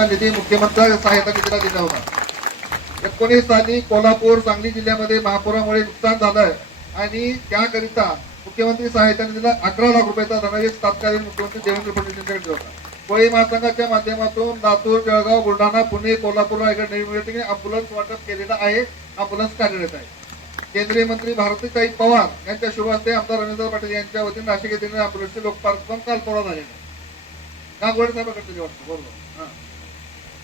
सहायता निधी मुख्यमंत्री सहायता निधीला दिला होता? एकोणीस साली कोल्हापूर सांगली जिल्ह्यामध्ये महापुरामुळे नुकसान झालं आणि त्याकरिता मुख्यमंत्री सहायता निधीला अकरा लाख रुपयाचा धनादेश तत्कालीन मुख्यमंत्री देवेंद्र फडणवीस यांच्याकडे होता. कोळी महासंघाच्या माध्यमातून लातूर जळगाव बुलढाणा पुणे कोल्हापूर रायगड नवी मुंबई अँब्युलन्स वाटप केलेलं आहे. अँब्युलन्स कार्यरत आहे. केंद्रीय मंत्री भारतीताई पवार यांच्या शुभ आमदार रवींद्र पाटील यांच्या वतीने नाशिक येथील अँब्युलन्सचे लोकपार्पण काल परवा झालेलं आहे. नागवडे साहेबांकडे वाटतं. बरोबर. हा.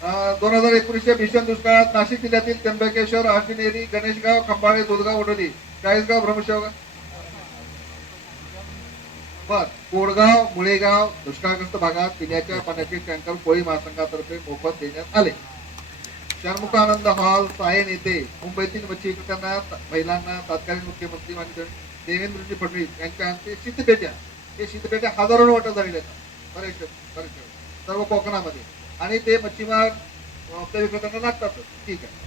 दोन हजार एकोणीसच्या भीषण दुष्काळात नाशिक जिल्ह्यातील त्र्यंबकेश्वर अर्जुनेरी गणेशगाव खंबाळे दुधगाव वडोली चाळीसगाव ब्रह्मशेव बर कोडगाव मुळेगाव दुष्काळग्रस्त भागात पिण्याच्या पाण्याचे टँकर कोळी महासंघातर्फे मोफत देण्यात आले. शर्मुखानंद हॉल सायन येथे मुंबईतील मच्छी विक्रेत्यांना महिलांना तत्कालीन मुख्यमंत्री आणि देवेंद्रजी फडणवीस यांच्या हस्ते शीतपेट्या. हे शीतपेट्या हजारो वाटत झालेल्या आहेत. बरेचसे बरेचसे. सर्व कोकणामध्ये. आणि ते मच्छीमार अं, आपल्या विक्रेत्यांना ठीक आहे.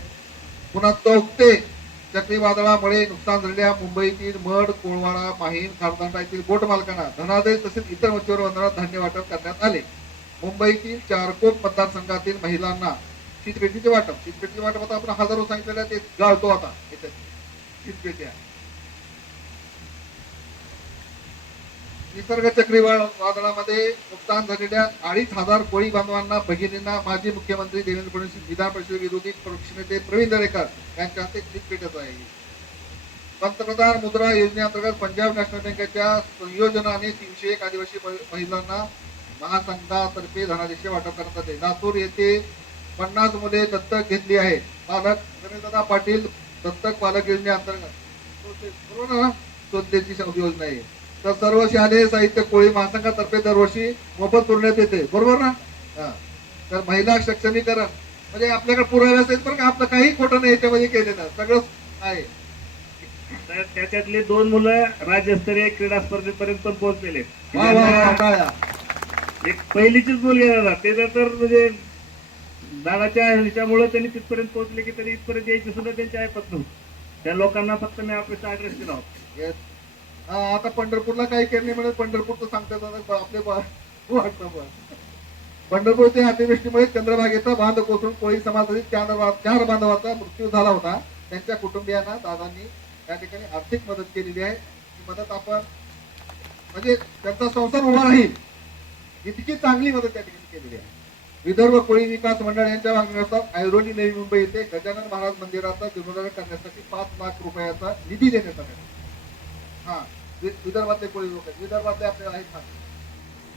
पुन्हा चौकते चक्रीवादळामुळे नुकसान झालेल्या मुंबईतील मड कोळवाडा माहीम खारदांडा येथील बोट मालकांना. धनादेश तसेच इतर मच्छीवर बंदरात धान्य वाटप करण्यात आले. मुंबईतील चारकोप मतदारसंघातील महिलांना शीतपेटीचे वाटप. शीतपेटीचे वाटप आता आपण हजारो सांगितलेलं ते गाळतो आता. याच्यात आहे. निसर्ग चक्रीवादळामध्ये नुकसान झालेल्या अडीच हजार कोळी बांधवांना भगिनींना माजी मुख्यमंत्री देवेंद्र फडणवीस विधान परिषद विरोधी पक्षनेते प्रवीण दरेकर यांच्या हस्ते शीतपेटत आहे. पंतप्रधान मुद्रा योजनेअंतर्गत पंजाब नॅशनल बँकेच्या संयोजनाने तीनशे एक आदिवासी महिलांना महासंघातर्फे धनादेश वाटप करण्यात आले. लातूर येथे पन्नास मुले दत्तक घेतली आहेत पालक गणेशदादा पाटील दत्तक पालक योजनेअंतर्गत बरोबर ना शोधण्याची योजना आहे. तर सर्व शालेय साहित्य कोळी महासंघातर्फे दरवर्षी मोफत पुरवण्यात येते. बरोबर ना? हा. तर महिला सक्षमीकरण. म्हणजे आपल्याकडे पुरावे असेल का? आपलं काही खोटं नाही याच्यामध्ये केलेलं. सगळं आहे. तर त्याच्यातले दोन मुलं राज्यस्तरीय क्रीडा स्पर्धेपर्यंत पण पोहोचलेले. आहेत. वा वा वा टाळ्या. एक पहिलीचीच मुलगी आहे दादा ते तर म्हणजे दादाच्या ह्याच्यामुळे त्यांनी तिथपर्यंत पोहोचले की तरी इथपर्यंत यायची सुद्धा त्यांची ऐपत नव्हती त्या लोकांना फक्त मी आपल्याचा ऍड्रेस दिला होता. Yes. हा, आता पंढरपूरला काही केलं नाही म्हणत पंढरपूरचं सांगतात आपले वाटतं अतिवृष्टीमुळे चंद्रभागेचा बांध कोसळून कोळी समाजातील चार चार बांधवाचा मृत्यू झाला होता. त्यांच्या कुटुंबियांना दादांनी त्या ठिकाणी आर्थिक मदत केलेली आहे. मदत आपण म्हणजे त्यांचा संसार उभा राहील. इतकी चांगली मदत त्या ठिकाणी केलेली आहे. विदर्भ कोळी विकास मंडळ यांच्या मागणीनुसार ऐरोली नवी मुंबई येथे गजानन महाराज मंदिराचा जीर्णोद्धार करण्यासाठी पाच लाख रुपयाचा निधी देण्यात आला हा. विदर्भातले कोळी लोक आहेत. विदर्भातले आपले आहेत ना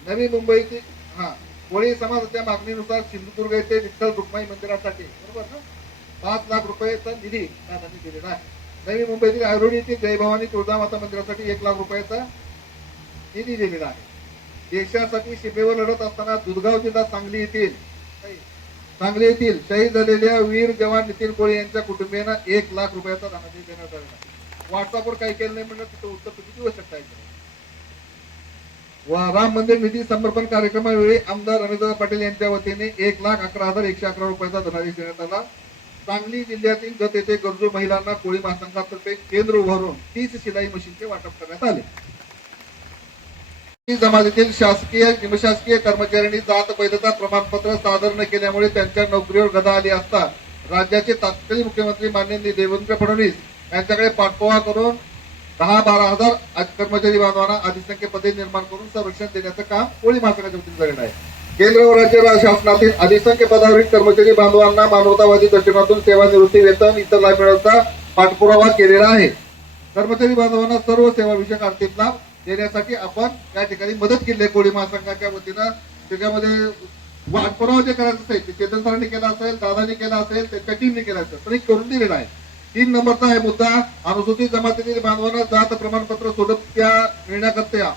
नवी मुंबईची हा कोळी समाजाच्या मागणीनुसार सिंधुदुर्ग येथे विठ्ठल रुक्माई मंदिरासाठी बरोबर ना? पाच लाख रुपयाचा निधी दादांनी दिलेला आहे. नवी मुंबईतील ऐरोली येथील जयभवानी तुळजामाता मंदिरासाठी एक लाख रुपयाचा निधी दिलेला आहे. देशासाठी सीमेवर लढत असताना दुधगाव जिल्हा सांगली येथील सांगली येथील शहीद झालेल्या वीर जवान नितीन कोळी यांच्या कुटुंबियांना एक लाख रुपयाचा धनादेश देण्यात आलेला आहे. व्हॉट्सअपवर काही केलं नाही म्हणलं तिथं उत्तर तुम्ही देऊ शकता वा राम मंदिर निधी समर्पण कार्यक्रमावेळी आमदार रमेशदादा पाटील यांच्या वतीने एक लाख अकरा हजार एकशे अकरा रुपयाचा धनादेश देण्यात आला. सांगली जिल्ह्यातील गत येथे गरजू महिलांना कोळी महासंघातर्फे केंद्र उभारून तीस शिलाई मशीनचे वाटप करण्यात आले. जमातीतील शासकीय निमशासकीय कर्मचाऱ्यांनी जात वैधता प्रमाणपत्र सादर न केल्यामुळे त्यांच्या नोकरीवर गदा आली असता राज्याचे तत्कालीन मुख्यमंत्री माननीय देवेंद्र फडणवीस यांच्याकडे पाठपुरावा करून दहा बारा हजार कर्मचारी बांधवांना अधिसंख्य पदे निर्माण करून संरक्षण देण्याचं काम कोळी महासंघाच्या वतीने झालेलं आहे. केंद्र व राज्य शासनातील अधिसंख्य पदावरील कर्मचारी बांधवांना मानवतावादी दृष्टिकोनातून सेवानिवृत्ती वेतन इतर लाभ मिळवता पाठपुरावा केलेला आहे. कर्मचारी बांधवांना सर्व सेवाविषयक आर्थिक लाभ देण्यासाठी आपण या ठिकाणी मदत केली आहे कोळी महासंघाच्या वतीनं. त्याच्यामध्ये पाठपुरावा जे करायचं असेल ते चेतन सरांनी केला असेल दादानी केला असेल त्यांच्या टीमने केला असेल तर एक करून दिलेला आहे. तीन नंबरचा आहे मुद्दा. अनुसूचित जमातीतील बांधवांना जात प्रमाणपत्र सोडत्या मिळण्याकरता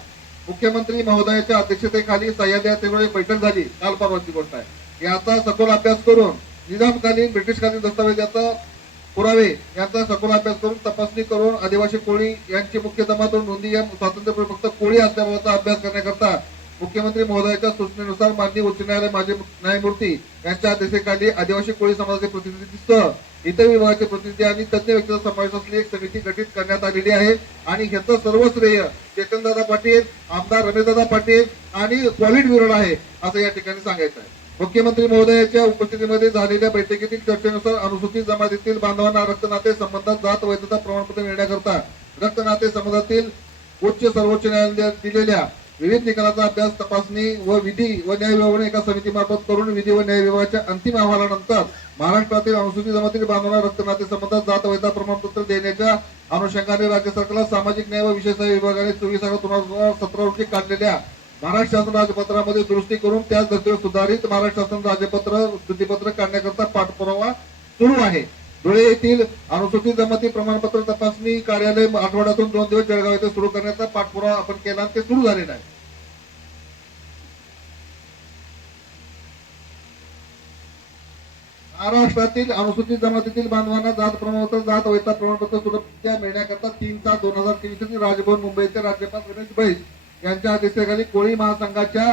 मुख्यमंत्री महोदयाच्या अध्यक्षतेखाली सह्याद्री बैठक झाली. काल परवाची गोष्ट आहे याचा सखोल अभ्यास करून निजामकालीन ब्रिटिशकालीन दस्तावेज याचा पुरावे यांचा सखोल अभ्यास करून तपासणी करून आदिवासी कोळी यांची मुख्य जमातून नोंदी या स्वातंत्र्य फक्त कोळी असल्याबाबतचा अभ्यास करण्याकरता मुख्यमंत्री महोदयाच्या सूचनेनुसार माननीय उच्च न्यायालय माजी न्यायमूर्ती यांच्या अध्यक्षतेखाली आदिवासी कोळी समाजाचे प्रतिनिधीसह इतर विभागाचे प्रतिनिधी आणि तज्ञ व्यक्तीचा समावेश असलेली एक समिती गठीत करण्यात आलेली आहे. आणि ह्याचं सर्व श्रेय चेतनदादा पाटील आमदार रमेशदादा पाटील आणि सॉलिड ब्युरो आहे असं या ठिकाणी सांगायचं आहे. मुख्यमंत्री महोदयाच्या उपस्थितीमध्ये झालेल्या बैठकीतील चर्चेनुसार अनुसूचित जमातीतील बांधवांना रक्तनाते संबंधात जात वैधता प्रमाणपत्र मिळण्याकरता रक्तनाते संबंधातील उच्च सर्वोच्च न्यायालयात दिलेल्या विविध निकालाचा अभ्यास तपासणी व विधी व न्याय विभागाने एका समितीमार्फत करून विधी व न्याय विभागाच्या अंतिम अहवालानंतर महाराष्ट्रातील अनुसूचित जमातील बांधवांना रक्तनाते संबंधात जात वैधा प्रमाणपत्र देण्याच्या अनुषंगाने राज्य सरकारला सामाजिक न्याय व विशेष विभागाने चोवीस दोन हजार सतरा रोजी काढलेल्या महाराष्ट्र शासन राजपत्रामध्ये दुरुस्ती करून त्याच धर्तीवर सुधारित महाराष्ट्र शासन राजपत्र स्थितीपत्र काढण्याकरता पाठपुरावा सुरू आहे. धुळे येथील अनुसूचित जमाती प्रमाणपत्र तपासणी कार्यालय आठवड्यातून दोन दिवस जळगाव येथे सुरू करण्याचा पाठपुरावा आपण केला आणि ते सुरू झाले नाही. महाराष्ट्रातील अनुसूचित जमातीतील बांधवांना जात प्रमाणपत्र जात वैता प्रमाणपत्र सुरक्षा मिळण्याकरता तीन सात दोन हजार तेवीस रोजी राजभवन मुंबईचे राज्यपाल रमेश बैस यांच्या अध्यक्षतेखाली कोळी महासंघाच्या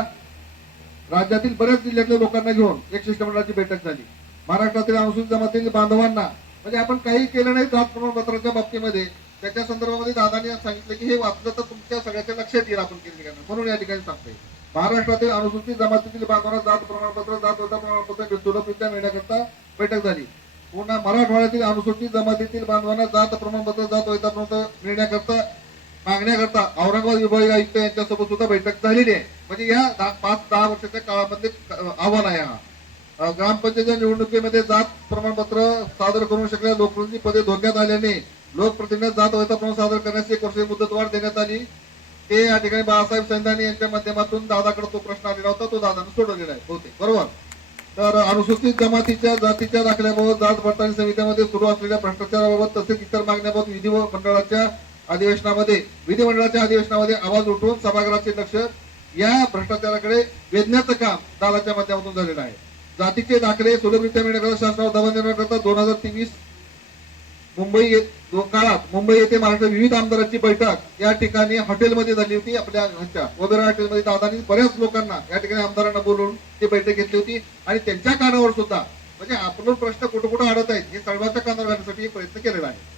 राज्यातील बऱ्याच जिल्ह्यातल्या लोकांना घेऊन एक शिष्टमंडळाची बैठक झाली. महाराष्ट्रातील अनुसूचित जमातीतील बांधवांना म्हणजे आपण काही केलं नाही जात प्रमाणपत्राच्या बाबतीमध्ये. त्याच्या संदर्भामध्ये दादानी सांगितलं की हे वाचलं तर तुमच्या सगळ्याच्या लक्षात येईल आपण केलेलं ठिकाणी. म्हणून या ठिकाणी सांगतोय. महाराष्ट्रातील अनुसूचित जमातीतील बांधवांना जात प्रमाणपत्र जात होता प्रमाणपत्र सुलभरित्या मिळण्याकरता बैठक झाली. पुन्हा मराठवाड्यातील अनुसूचित जमातीतील बांधवांना जात प्रमाणपत्र जात वैधा प्रमाणपत्र मिळण्याकरता मागण्याकरता औरंगाबाद विभागीय आयुक्त यांच्यासोबत सुद्धा बैठक झालेली आहे. म्हणजे या दहा- पाच दहा वर्षाच्या काळामध्ये आव्हान आहे हा. ग्रामपंचायतच्या निवडणुकीमध्ये जात प्रमाणपत्र सादर करू शकलेल्या लोकप्रतिनिधी पदे धोक्यात आल्याने लोकप्रतिनिधी जात वैधा प्रमाण सादर करण्यास एक वर्ष मुदतवाढ देण्यात आली. ते या ठिकाणी बाळासाहेब सैंदानी यांच्या माध्यमातून दादाकडे तो प्रश्न आलेला होता तो दादानं सोडवलेला आहे. बहुतेक बरोबर? तर अनुसूचित जमातीच्या जातीच्या दाखल्याबाबत जात पडताळणी समित्यामध्ये सुरू असलेल्या भ्रष्टाचाराबाबत तसेच इतर मागण्याबाबत विधी मंडळाच्या अधिवेशनामध्ये विधिमंडळाच्या अधिवेशनामध्ये आवाज उठवून सभागृहाचे लक्ष या भ्रष्टाचाराकडे वेधण्याचं काम दादाच्या माध्यमातून झालेलं आहे. जातीचे दाखले सुलभरित्या मिळण्याकरता शासनावर दबाव देण्याकरता दोन हजार तेवीस मुंबई काळात मुंबई येथे महाराष्ट्र विविध आमदारांची बैठक. या ठिकाणी हॉटेलमध्ये झाली होती आपल्या घरच्या. वगैरे हॉटेलमध्ये दादानी बऱ्याच लोकांना या ठिकाणी आमदारांना बोलवून ती बैठक घेतली होती. आणि त्यांच्या कानावर सुद्धा म्हणजे आपण प्रश्न कुठं कुठं अडत आहेत हे सर्वांच्या कानावर घालण्यासाठी प्रयत्न केलेला आहे.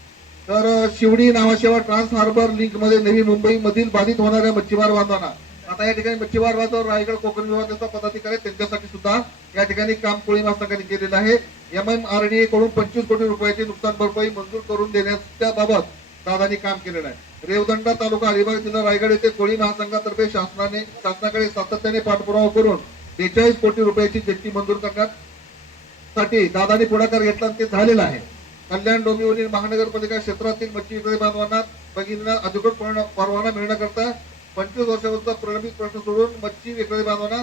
तर शिवडी नावाशिवाय ट्रान्स हार्बर लिंकमध्ये नवी मुंबई मधील बाधित होणाऱ्या मच्छीमार बांधवांना आता या ठिकाणी मच्छीमार बांधव रायगड कोकण विभागाचा पदाधिकारी त्यांच्यासाठी सुद्धा या ठिकाणी काम कोळी महासंघाने केलेलं आहे. एम एम आर डी कडून पंचवीस कोटी रुपयाची नुकसान भरपाई मंजूर करून देण्याच्या बाबत दादानी काम केलेलं आहे. रेवदंडा तालुका अलिबाग जिल्हा रायगड येथे कोळी महासंघातर्फे शासनाने शासनाकडे सातत्याने पाठपुरावा करून बेचाळीस कोटी रुपयाची जेट्टी मंजूर करण्यासाठी दादानी पुढाकार घेतला ते झालेलं आहे. कल्याण डोंबिवली महानगरपालिका क्षेत्रातील मच्छी विक्रेते बांधवांना भगिनींना अधिकृत परवाना मिळण्याकरता पंचवीस वर्षाचा प्रलंबित प्रश्न सोडून मच्छी विक्रेते बांधवांना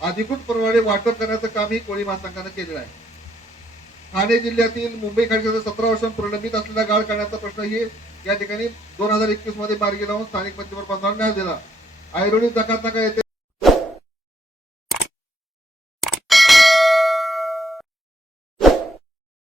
अधिकृत प्रमाणे वाटप करण्याचं कामही कोळी महासंघानं केलेलं आहे. ठाणे जिल्ह्यातील मुंबई खाडीच्या सतरा वर्षां प्रलंबित असलेला गाळ काढण्याचा प्रश्नही या ठिकाणी दोन हजार एकवीसमध्ये मार्गी लावून स्थानिक मच्छीमार बांधवांना न्याय दिला. ऐरोली जकातनाका येथे